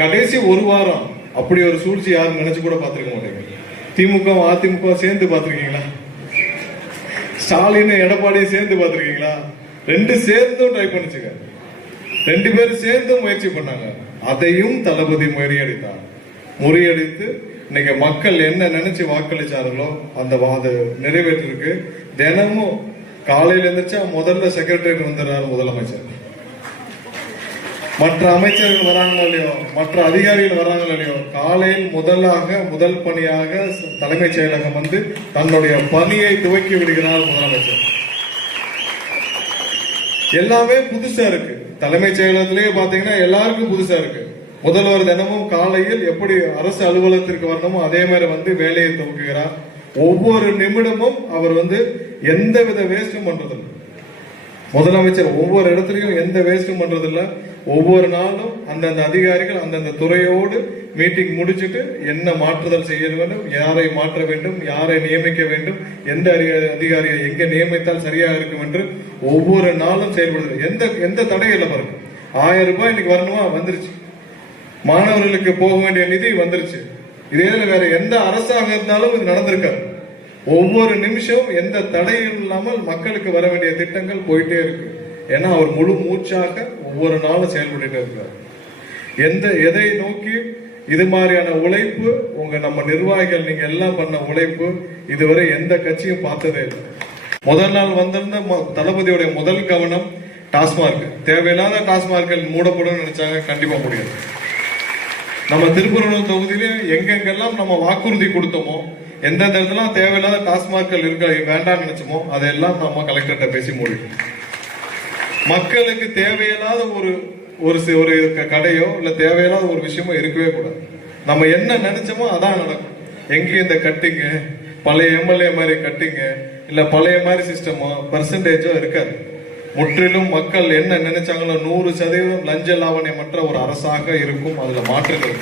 கடைசி ஒரு வாரம் அப்படி ஒரு சூழ்ச்சி யாரும் நினைச்சு கூட பார்த்திருக்க மாட்டேங்க. திமுக அதிமுக சேர்ந்து பார்த்திருக்கீங்களா? ஸ்டாலின் எடப்பாடியும் சேர்ந்து பார்த்திருக்கீங்களா? ரெண்டு சேர்ந்தும் ட்ரை பண்ணிச்சுங்க. ரெண்டு பேரும் சேர்ந்து முயற்சி பண்ணாங்க. அதையும் தளபதி முறியடித்து இன்னைக்கு மக்கள் என்ன நினைச்சு வாக்களிச்சார்களோ அந்த நிறைவேற்றிருக்கு. தினமும் காலையில இருந்துச்சா முதல்ல செக்ரட்டரியேட் வந்துடுறாரு முதலமைச்சர். மற்ற அமைச்சர்கள் வராங்களோ இல்லையோ, மற்ற அதிகாரிகள் வராங்களோ இல்லையோ, காலையில் முதல் பணியாக தலைமைச் செயலகம் வந்து தன்னுடைய பணியை துவக்கி விடுகிறார் முதலமைச்சர். எல்லாமே புதுசா இருக்கு. தலைமைச் செயலகத்திலேயே பாத்தீங்கன்னா எல்லாருக்கும் புதுசா இருக்கு. முதல்வர் தினமும் காலையில் எப்படி அரசு அலுவலகத்திற்கு வரணுமோ அதே மாதிரி வந்து வேலையை துவக்குகிறார். ஒவ்வொரு நிமிடமும் அவர் வந்து எந்த வித வேஸ்டும் பண்றதில்லை. முதலமைச்சர் ஒவ்வொரு இடத்துலையும் எந்த வேஸ்டும் பண்றதில்லை. ஒவ்வொரு நாளும் அந்தந்த அதிகாரிகள் அந்தந்த துறையோடு மீட்டிங் முடிச்சுட்டு என்ன மாற்றுதல் செய்ய வேண்டும், யாரை மாற்ற வேண்டும், யாரை நியமிக்க வேண்டும், எந்த அதிகாரியை எங்க நியமித்தால் சரியாக இருக்கும் என்று ஒவ்வொரு நாளும் செயல்படுது. எந்த தடையும் இல்லை பாருங்க. 1000 ரூபாய் இன்னைக்கு வரணுமா, வந்துருச்சு. மாணவர்களுக்கு போக வேண்டிய நிதி வந்துருச்சு. இதே வேற எந்த அரசாக இருந்தாலும் இது நடந்திருக்காரு. ஒவ்வொரு நிமிஷம் எந்த தடையும் இல்லாமல் மக்களுக்கு வர வேண்டிய திட்டங்கள் போயிட்டே இருக்கு. ஏன்னா அவர் முழு மூச்சாக ஒவ்வொரு நாளும் செயல்பட்டு இருக்கிறார். எதை நோக்கி இது மாதிரியான உழைப்பு நம்ம நிர்வாகிகள் நீங்க எல்லாம் பண்ண உழைப்பு இதுவரை எந்த கட்சியும் பார்த்ததே இல்லை. முதல் நாள் வந்திருந்த தளபதியுடைய முதல் கவனம் டாஸ்மார்க். தேவையில்லாத டாஸ்மார்க்கள் மூடப்படும் நினைச்சாங்க. கண்டிப்பா முடியாது. நம்ம திருப்பூர் தொகுதியில எங்கெங்கெல்லாம் நம்ம வாக்குறுதி கொடுத்தோமோ, எந்தெந்த இடத்துல தேவையில்லாத டாஸ்மார்க்கள் இருக்க வேண்டாம்னு நினைச்சோமோ அதெல்லாம் நம்ம கலெக்டர்கிட்ட பேசி முடியும். மக்களுக்கு தேவையில்லாத ஒரு கடையோ இல்ல தேவையில்லாத ஒரு விஷயமோ இருக்கவே கூடாது. நம்ம என்ன நினைச்சோமோ அதான் நடக்கும். எங்கேயும் இந்த கட்டிங்க பழைய எம்எல்ஏ மாதிரி கட்டிங்க இல்ல பழைய மாதிரி சிஸ்டமோ பெர்சன்டேஜோ இருக்காது. முற்றிலும் மக்கள் என்ன நினைச்சாங்களோ 100% லஞ்ச லாவணியமற்ற ஒரு அரசாக இருக்கும். அதுல மாற்றுகிறது.